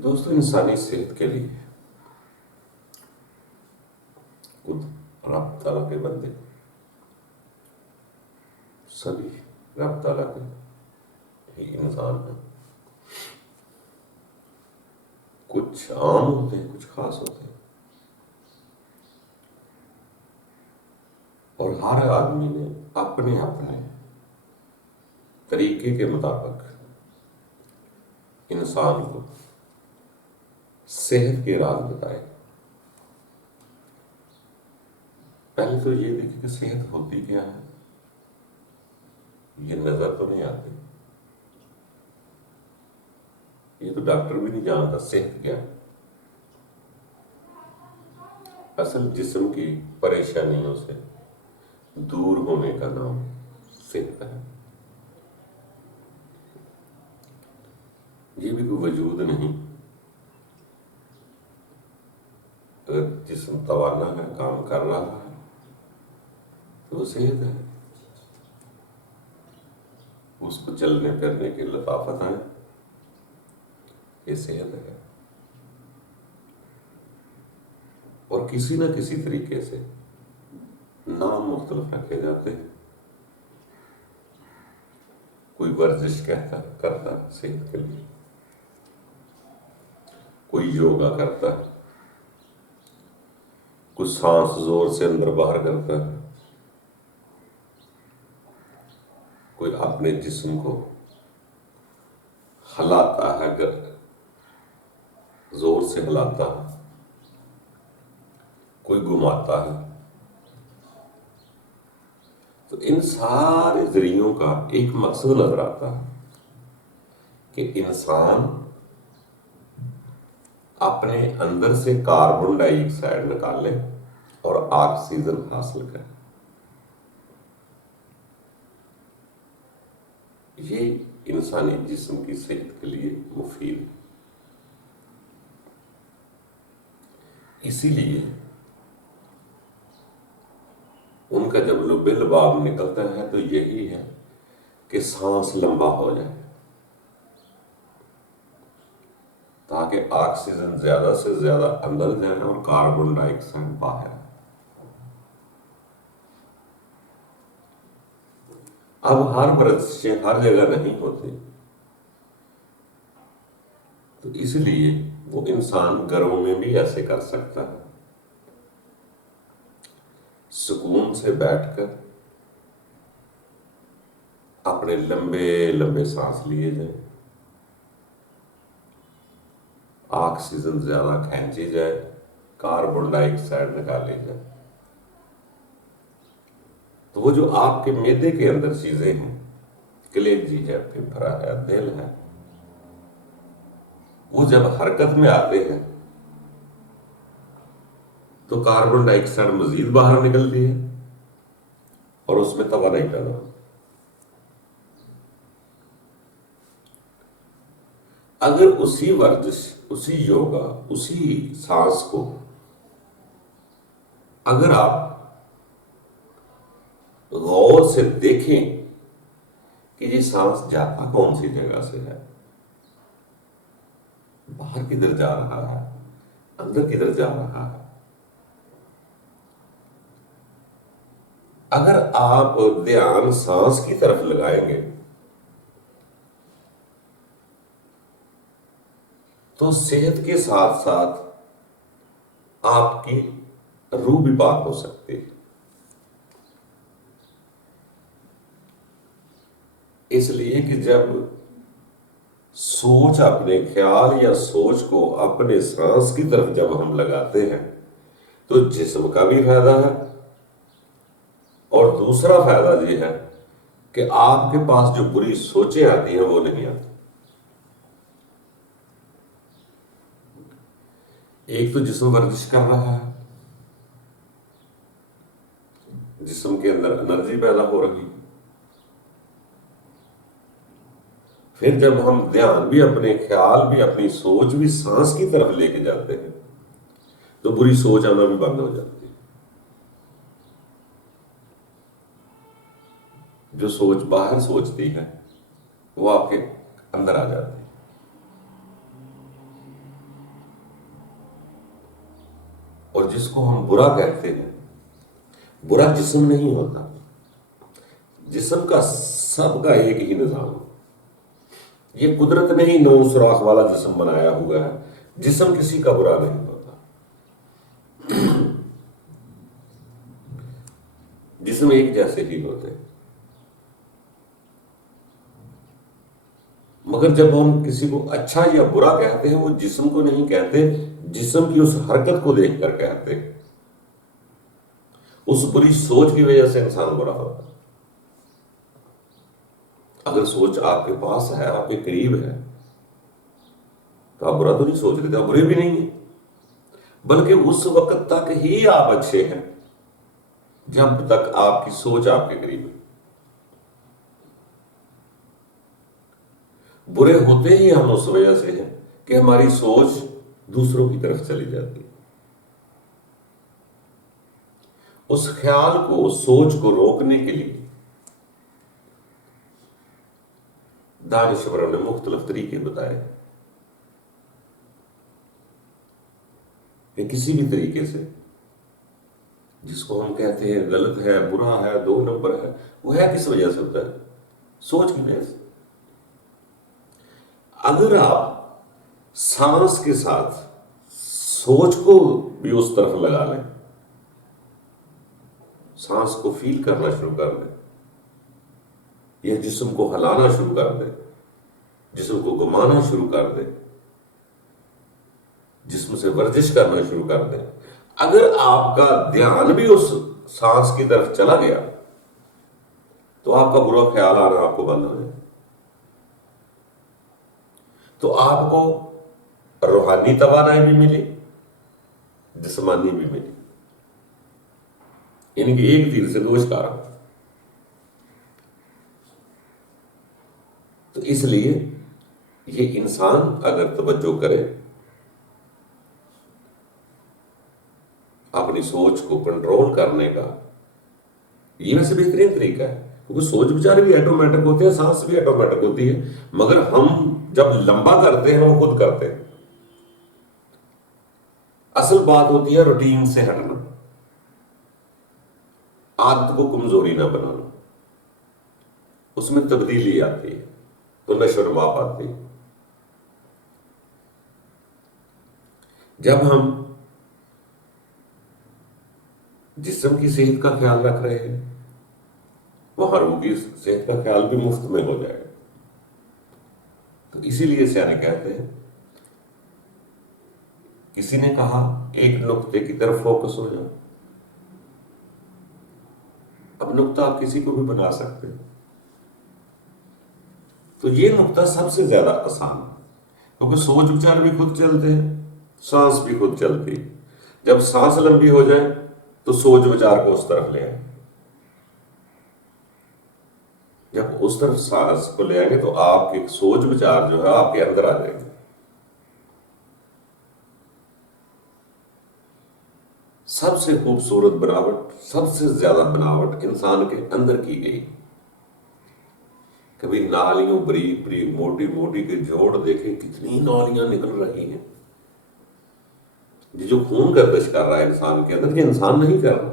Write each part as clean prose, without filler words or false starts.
दोस्तों, इंसानी सेहत के लिए खुद रब ताला के बंदे सभी रब ताला के ही इंसान हैं। कुछ आम होते हैं, कुछ खास होते हैं, और हर आदमी ने अपने अपने तरीके के मुताबिक इंसान को सेहत के राज बताए। पहले तो ये देखिए कि सेहत होती क्या है, ये नजर तो नहीं आती। ये तो डॉक्टर भी नहीं जानता सेहत क्या है। असल जिस्म की परेशानियों से दूर होने का नाम सेहत है। ये भी कोई वजूद नहीं। अगर जिस्म तवाना है, काम कर रहा है, तो वो सेहत है। उसको चलने फिरने की लताफत है, ये सेहत है। और किसी न किसी तरीके से नाम मुख्तलिफ रखे जाते हैं। कोई वर्जिश करता है सेहत के लिए, कोई योगा करता है, कुछ सांस जोर से अंदर बाहर करता है, कोई अपने जिस्म को हिलाता है, जोर से हिलाता है, कोई घुमाता है। तो इन सारे जरियों का एक मकसद नजर आता है कि इंसान अपने अंदर से कार्बन डाइऑक्साइड निकाले और ऑक्सीजन हासिल करे। ये इंसानी जिस्म की सेहत के लिए मुफीद है। इसीलिए उनका जब लुब्बे लबाब निकलता है तो यही है कि सांस लंबा हो जाए, ताकि ऑक्सीजन ज्यादा से ज्यादा अंदर जाए और कार्बन डाइऑक्साइड बाहर आए। अब हर वर्जिशें हर जगह नहीं होती, तो इसलिए वो इंसान घरों में भी ऐसे कर सकता है। सुकून से बैठकर अपने लंबे लंबे सांस लिए जाए, ऑक्सीजन ज्यादा खींची जाए, कार्बन डाइऑक्साइड निकाली जाए। तो वो जो आपके मैदे के अंदर चीजें हैं, कलेजी है, फेफड़ा है, दिल है, वो जब हरकत में आते हैं तो कार्बन डाइऑक्साइड मजीद बाहर निकलती है और उसमें तवानाई पैदा होती है। अगर उसी वर्जिश, उसी योगा, उसी सांस को अगर आप गौर से देखें कि ये सांस जाता कौन सी जगह से है, बाहर किधर जा रहा है, अंदर किधर जा रहा है, अगर आप ध्यान सांस की तरफ लगाएंगे तो सेहत के साथ साथ आपकी रूह भी पाक हो सकती है। इसलिए कि जब सोच, अपने ख्याल या सोच को अपने सांस की तरफ जब हम लगाते हैं तो जिस्म का भी फायदा है, और दूसरा फायदा यह है कि आपके पास जो बुरी सोचें आती हैं वो नहीं आती। एक तो जिस्म वर्जिश कर रहा है, जिस्म के अंदर एनर्जी पैदा हो रही है। फिर जब हम ध्यान भी, अपने ख्याल भी, अपनी सोच भी सांस की तरफ लेके जाते हैं तो बुरी सोच आना भी बंद हो जाती है। जो सोच बाहर सोचती है वो आपके अंदर आ जाती है। और जिसको हम बुरा कहते हैं, बुरा जिस्म नहीं होता, जिस्म का सबका एक ही निजाम। ये कुदरत ने ही 9 सुराख वाला जिस्म बनाया हुआ है। जिस्म किसी का बुरा नहीं होता, जिस्म एक जैसे ही होते हैं। मगर जब हम किसी को अच्छा या बुरा कहते हैं, वो जिस्म को नहीं कहते, जिस्म की उस हरकत को देखकर कहते हैं। उस बुरी सोच की वजह से इंसान बुरा होता है। अगर सोच आपके पास है, आपके करीब है, तो आप बुरा तो नहीं सोच रहे थे, आप बुरे भी नहीं है, बल्कि उस वक्त तक ही आप अच्छे हैं जब तक आपकी सोच आपके करीब है। बुरे होते ही हम उस वजह से हैं कि हमारी सोच दूसरों की तरफ चली जाती है। उस ख्याल को, उस सोच को रोकने के लिए दानिश्वरों ने मुख्तलिफ तरीके बताए कि किसी भी तरीके से जिसको हम कहते हैं गलत है, बुरा है, 2 नंबर है, वो है किस वजह से होता है? सोच की वजह से। अगर आप सांस के साथ सोच को भी उस तरफ लगा लें, सांस को फील करना शुरू कर दें, यह जिस्म को हिलाना शुरू कर दें, जिस्म को घुमाना शुरू कर दें, जिस्म से वर्जिश करना शुरू कर दें, अगर आपका ध्यान भी उस सांस की तरफ चला गया, तो आपका बुरा ख्याल आना आपको बंद हो जाए। तो आपको रूहानी तवानाई भी मिली, जिस्मानी भी मिली। इनकी एक तीर से 2 शिकार। तो इसलिए ये इंसान अगर तवज्जो करे, अपनी सोच को कंट्रोल करने का, ये वैसे बेहतरीन तरीका है, क्योंकि सोच विचार भी ऑटोमेटिक होते हैं, सांस भी ऑटोमेटिक होती है, मगर हम जब लंबा करते हैं, वो खुद करते हैं। असल बात होती है रूटीन से हटना, आदत को कमजोरी ना बनाना, उसमें तब्दीली आती है, तो नशो नमा पाती है। जब हम जिस्म की सेहत का ख्याल रख रहे हैं, वहां रूह की सेहत का ख्याल भी मुफ्त में हो जाएगा। तो इसीलिए सियाने कहते हैं, किसी ने कहा एक नुक्ते की तरफ फोकस हो जाओ। अब नुक्ता आप किसी को भी बना सकते हैं, तो ये नुक्ता सबसे ज्यादा आसान है, क्योंकि सोच विचार भी खुद चलते हैं, सांस भी खुद चलती है। जब सांस लंबी हो जाए तो सोच विचार को उस तरफ ले आए, जब उस तरफ सांस को ले आएंगे तो आपके सोच विचार जो है आपके अंदर आ जाएंगे। सबसे खूबसूरत बनावट, सबसे ज्यादा बनावट इंसान के अंदर की गई। कभी नालियों बरीक बरीक मोटी मोटी के जोड़ देखे, कितनी नालियां निकल रही हैं। ये जो खून गर्दिश कर रहा है इंसान के अंदर, ये इंसान नहीं कर रहा,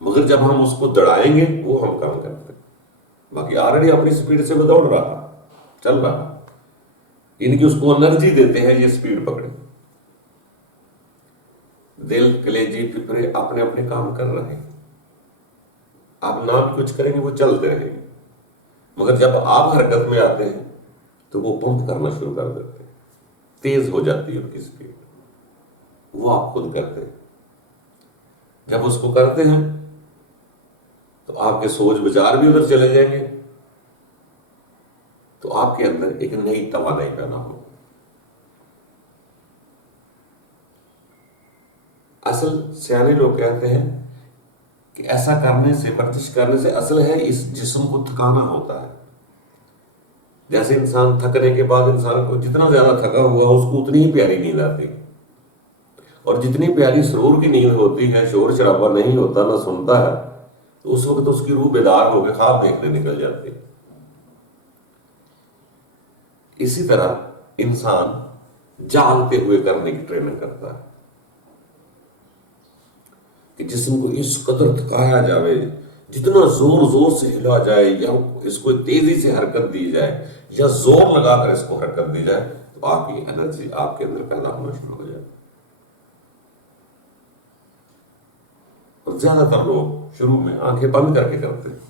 मगर जब हम उसको दौड़ाएंगे वो हम काम करते हैं। बाकी ऑलरेडी अपनी स्पीड से वो दौड़ रहा, चल रहा, इनकी उसको एनर्जी देते हैं, ये स्पीड पकड़े। दिल, कलेजी, फिफड़े अपने अपने काम कर रहे हैं, आप ना भी कुछ करेंगे वो चलते रहेंगे, मगर जब आप हरकत में आते हैं तो वो पंप करना शुरू कर देते हैं, तेज हो जाती है उनकी स्पीड, वो आप खुद करते हैं। जब उसको करते हैं तो आपके सोच विचार भी उधर चले जाएंगे, तो आपके अंदर एक नई तवानाई पैदा हो। असल सियाने लोग कहते हैं कि ऐसा करने से, वर्जिश करने से असल है इस जिस्म को थकाना होता है। जैसे इंसान थकने के बाद इंसान को जितना ज्यादा थका हुआ उसको उतनी ही प्यारी नींद आती है, और जितनी प्यारी सुरूर की नींद होती है, शोर शराबा नहीं होता, ना सुनता है, तो उस वक्त उसकी रूह बेदार होकर ख्वाब देखने निकल जाती है। इसी तरह इंसान जागते हुए करने की ट्रेनिंग करता है। कि जिस्म को इस कदर थकाया जावे, जितना जोर जोर से हिला जाए या इसको तेजी से हरकत दी जाए या जोर लगाकर इसको हरकत दी जाए, तो आपकी एनर्जी आपके अंदर पैदा होना शुरू हो जाए। और ज्यादातर लोग शुरू में आंखें बंद करके करते हैं,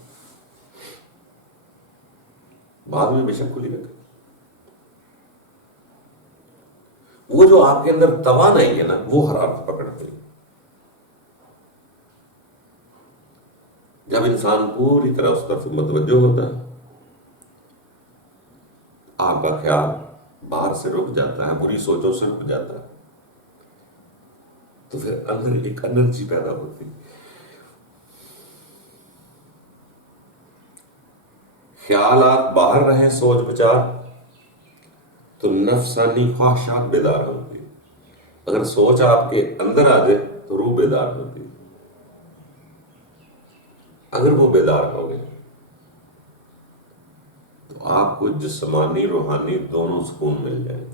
बाद में बेशक खुली रखें। वो जो आपके अंदर तवा नहीं है ना, वो हरारत पकड़ते हैं। जब इंसान पूरी तरह उस तरफ मुतवज्जो होता है, आपका ख्याल बाहर से रुक जाता है, बुरी सोचों से रुक जाता है, तो फिर अंदर एक एनर्जी पैदा होती है। ख्यालात बाहर रहे, सोच विचार, तो नफसानी ख्वाहिशात बेदार होती है। अगर सोच आपके अंदर आ जाए तो रूह बेदार होती है। अगर वो बेदार हो गए तो आपको जिस्मानी रूहानी दोनों सुकून मिल जाए।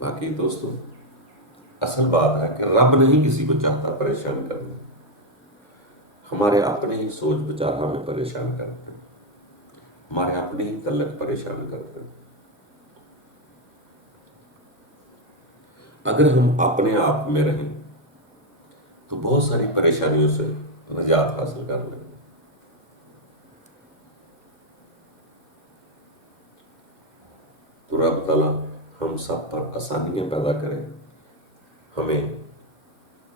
बाकी दोस्तों, असल बात है कि रब नहीं किसी को चाहता परेशान करना, हमारे अपने ही सोच विचार हमें परेशान करते हैं, हमारे अपने ही तल्लक परेशान करते हैं। अगर हम अपने आप में रहें तो बहुत सारी परेशानियों से निजात हासिल कर लेंगे। तो रब तआला हम सब पर आसानियां पैदा करें, हमें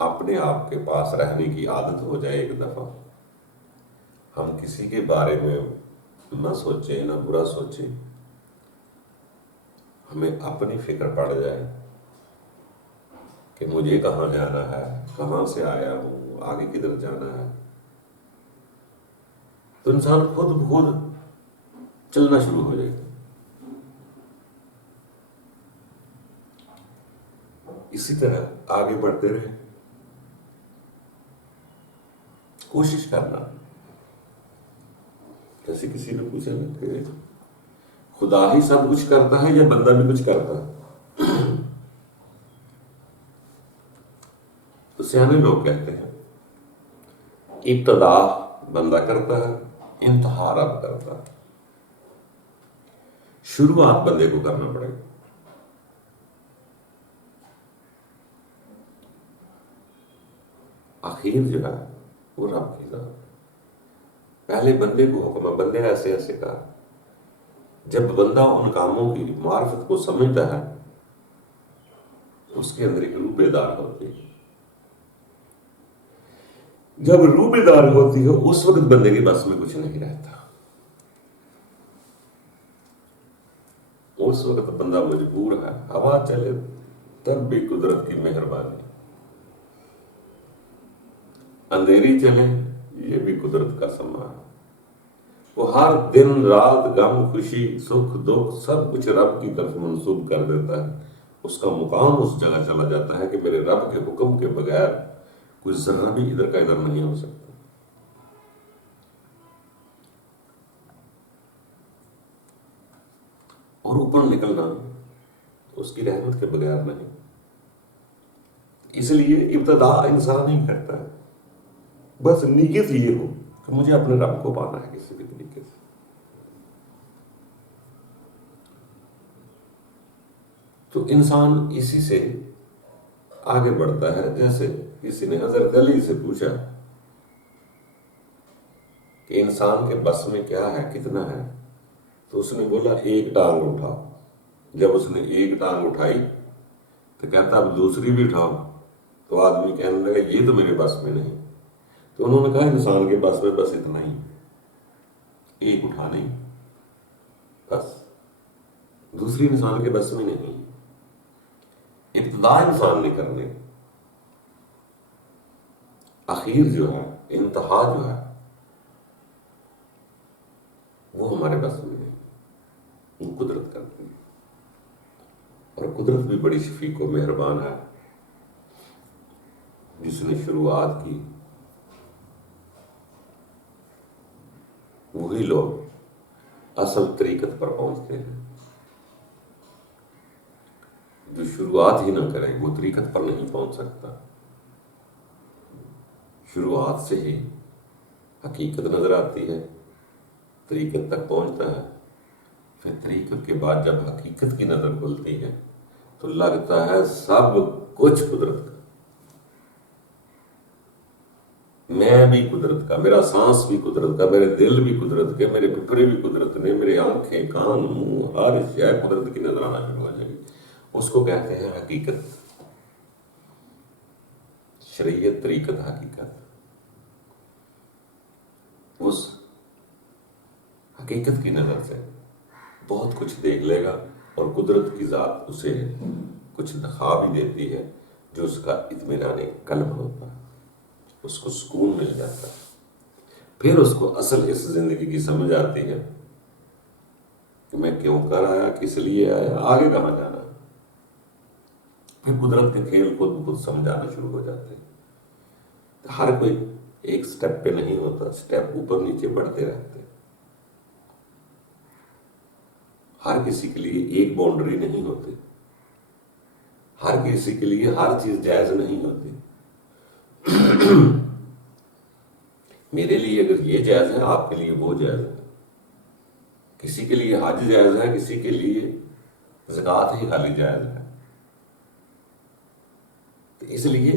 अपने आप के पास रहने की आदत हो जाए। एक दफा हम किसी के बारे में ना सोचें, ना बुरा सोचें, हमें अपनी फिक्र पड़ जाए कि मुझे कहाँ जाना है, कहाँ से आया हूं, आगे किधर जाना है। तो इंसान खुद ब खुद चलना शुरू हो जाएगा। इसी तरह आगे बढ़ते रहे, कोशिश करना। जैसे किसी ने पूछा ना कि खुदा ही सब कुछ करता है या बंदा भी कुछ करता है, तो सियाने लोग कहते हैं इब्तदा बंदा करता है, इंतहा रब करता है। शुरुआत बंदे को करना पड़ेगा। आखिर जो है वो रब की जात। पहले बंदे को हुक्म है, बंदे ऐसे ऐसे कहा। जब बंदा उन कामों की मार्फत को समझता है, उसके अंदर एक रूह बेदार होती है। जब रूह बेदार होती है, उस वक्त बंदे के बस में कुछ नहीं रहता। उस वक्त बंदा मजबूर है। हवा चले तब भी कुदरत की मेहरबानी, अंधेरी चले ये भी कुदरत का सम्मान। वो हर दिन रात गम खुशी सुख दुख सब कुछ रब की तरफ मंसूब कर देता है। उसका मुकाम उस जगह चला जाता है कि मेरे रब के हुक्म के बगैर कोई जर्रा भी इधर का इधर नहीं हो सकता। और ऊपर निकलना उसकी रहमत के बगैर नहीं। इसलिए इब्तदा इंसान ही करता है, बस नीयत ये हो कि मुझे अपने रब को पाना है किसी भी तरीके से। तो इंसान इसी से आगे बढ़ता है। जैसे किसी ने हजरत अली से पूछा कि इंसान के बस में क्या है, कितना है, तो उसने बोला एक टांग उठा। जब उसने एक टांग उठाई तो कहता अब दूसरी भी उठाओ। तो आदमी कहने लगा ये तो मेरे बस में नहीं। तो उन्होंने कहा इंसान के बस में बस इतना ही, एक उठाने बस, दूसरी इंसान के बस में नहीं। इब्तिदा इंसान ने करने, आखिर जो है, इंतहा जो है, वो हमारे बस में नहीं, वो कुदरत करती है। और कुदरत भी बड़ी शफीक व मेहरबान है। जिसने शुरुआत की वही लोग असल तरीकत पर पहुंचते हैं। शुरुआत ही ना करे वो तरीकत पर नहीं पहुंच सकता। शुरुआत से ही हकीकत नजर आती है, तरीकत तक पहुंचता है, फिर तरीकत के बाद जब हकीकत की नजर खुलती है तो लगता है सब कुछ कुदरत का। मैं भी कुदरत का, मेरा सांस भी कुदरत का, मेरे दिल भी कुदरत के, मेरे फेफड़े भी कुदरत ने, मेरे आंखें कान मुंह हर शय कुदरत की नजर आना शुरू हो जाएगी। उसको कहते हैं हकीकत, शरीयत, तरीकत, हकीकत। उस हकीकत की नजर से बहुत कुछ देख लेगा और कुदरत की जात उसे कुछ दिखा भी देती है जो उसका इत्मीनान कल्ब होता है, उसको सुकून मिल जाता है। फिर उसको असल इस जिंदगी की समझ आती है कि मैं क्यों कर आया, किस लिए आया, आगे कहाँ जाना। फिर कुदरत के खेल खुद खुद समझाना शुरू हो जाते हैं। तो हर कोई एक स्टेप पे नहीं होता, स्टेप ऊपर नीचे बढ़ते रहते हैं। हर किसी के लिए एक बाउंड्री नहीं होती, हर किसी के लिए हर चीज जायज नहीं होती। मेरे लिए अगर ये जायज है, आपके लिए वो जायज है। किसी के लिए हज जायज है, किसी के लिए ज़कात ही खाली जायज है। तो इसलिए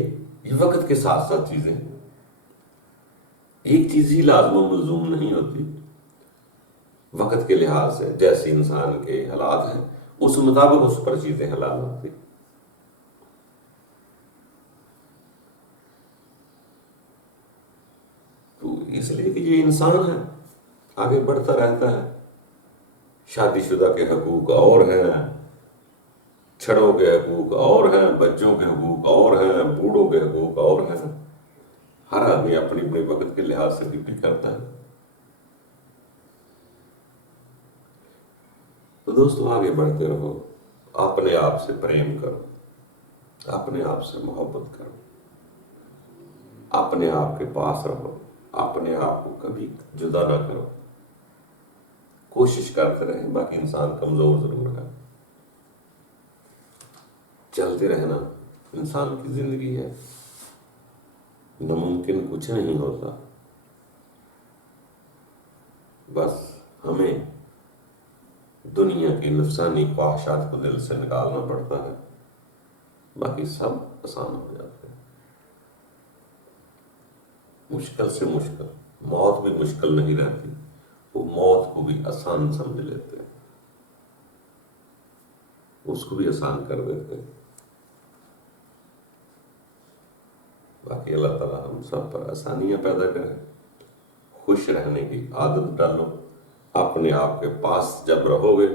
ये वक्त के साथ साथ चीजें, एक चीज ही लाज़िम मलज़ूम नहीं होती। वक्त के लिहाज से जैसे इंसान के हालात हैं उस मुताबिक उस पर चीजें हलाल होती। तो इसलिए कि ये इंसान है, आगे बढ़ता रहता है। शादीशुदा के हकूक और हैं, छड़ों के हकूक और हैं, बच्चों के हकूक और हैं, बूढ़ों के हकूक और हैं। हर आदमी अपनी अपने वक्त के लिहाज से ड्यूटी करता है। तो दोस्तों आगे बढ़ते रहो, अपने आप से प्रेम करो, अपने आप से मोहब्बत करो, अपने आप के पास रहो, अपने आप को कभी जुदा ना करो। कोशिश करते रहे, बाकी इंसान कमजोर जरूर है। चलते रहना इंसान की जिंदगी है, नामुमकिन कुछ नहीं होता। बस हमें दुनिया की नफसानी ख्वाहिशात को दिल से निकालना पड़ता है, बाकी सब आसान हो जाते हैं। मुश्किल से मुश्किल, मौत भी मुश्किल नहीं रहती, वो मौत को भी आसान समझ लेते हैं, उसको भी आसान कर देते हैं। बाकी अल्लाह ताला हम सब पर आसानियां पैदा करे, खुश रहने की आदत डालो। अपने आप के पास जब रहोगे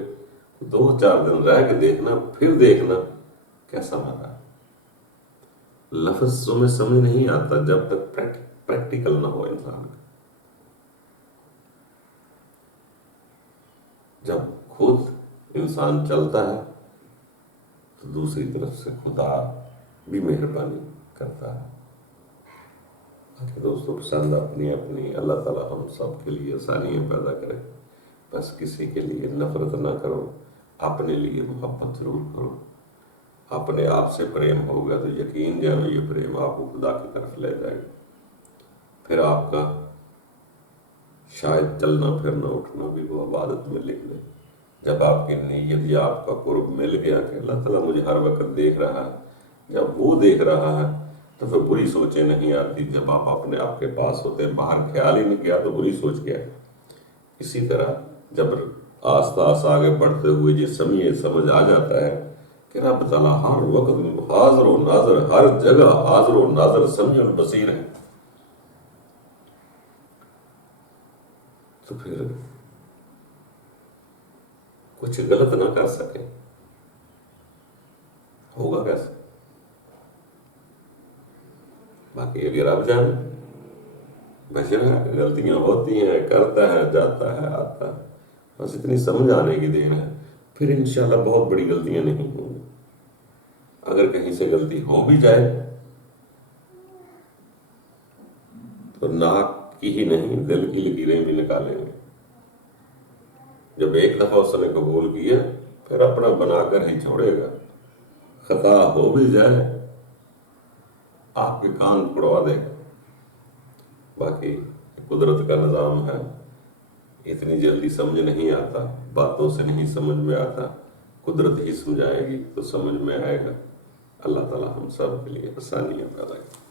2-4 दिन रह के देखना, फिर देखना कैसा मजा है। लफ्ज़ों में समझ नहीं आता जब तक प्रैक्टिकल ना हो इंसान का। जब खुद इंसान चलता है तो दूसरी तरफ से खुदा भी मेहरबानी करता है। बाकी दोस्तों पसंद अपनी अपनी, अल्लाह ताला हम सब के लिए आसानियाँ पैदा करे। बस किसी के लिए नफरत ना करो, अपने लिए मोहब्बत जरूर करो। अपने आप से प्रेम होगा तो यकीन जानो ये प्रेम आपको खुदा की तरफ ले जाएगा। फिर आपका शायद चलना फिरना उठना भी वो इबादत में लिख ले। जब आपकी नीयत या आपका कुर्ब मिल गया कि अल्लाह ताला मुझे हर वक्त देख रहा है, जब वो देख रहा है तो फिर बुरी सोचें नहीं आती। जब आप अपने आप के पास होते हैं, बाहर ख्याल ही नहीं किया तो बुरी सोच गया। इसी तरह जब आस्ता आस्ता आगे बढ़ते हुए जिस समय समझ आ जाता है कि रब ताला हर वक्त हाजिर व नाज़िर, हर जगह हाजिर व नाज़िर, समीउल बसीर है, तो फिर कुछ गलत ना कर सके, होगा कैसे? बाकी अगर आप जाने बशर है, गलतियां होती हैं, करता है, जाता है, आता है, बस इतनी समझ आने की देन है, फिर इंशाल्लाह बहुत बड़ी गलतियां नहीं होंगी। अगर कहीं से गलती हो भी जाए तो नाक की ही नहीं दिल की लकीरें भी निकालेंगे। जब एक दफा उसने कबूल किया फिर अपना बनाकर ही छोड़ेगा। खता हो भी जाए आपके कान फोड़वा दे। बाकी कुदरत का निज़ाम है, इतनी जल्दी समझ नहीं आता, बातों से नहीं समझ में आता, कुदरत ही समझाएगी तो समझ में आएगा। अल्लाह ताला हम सब के लिए आसानियाँ पैदा करें।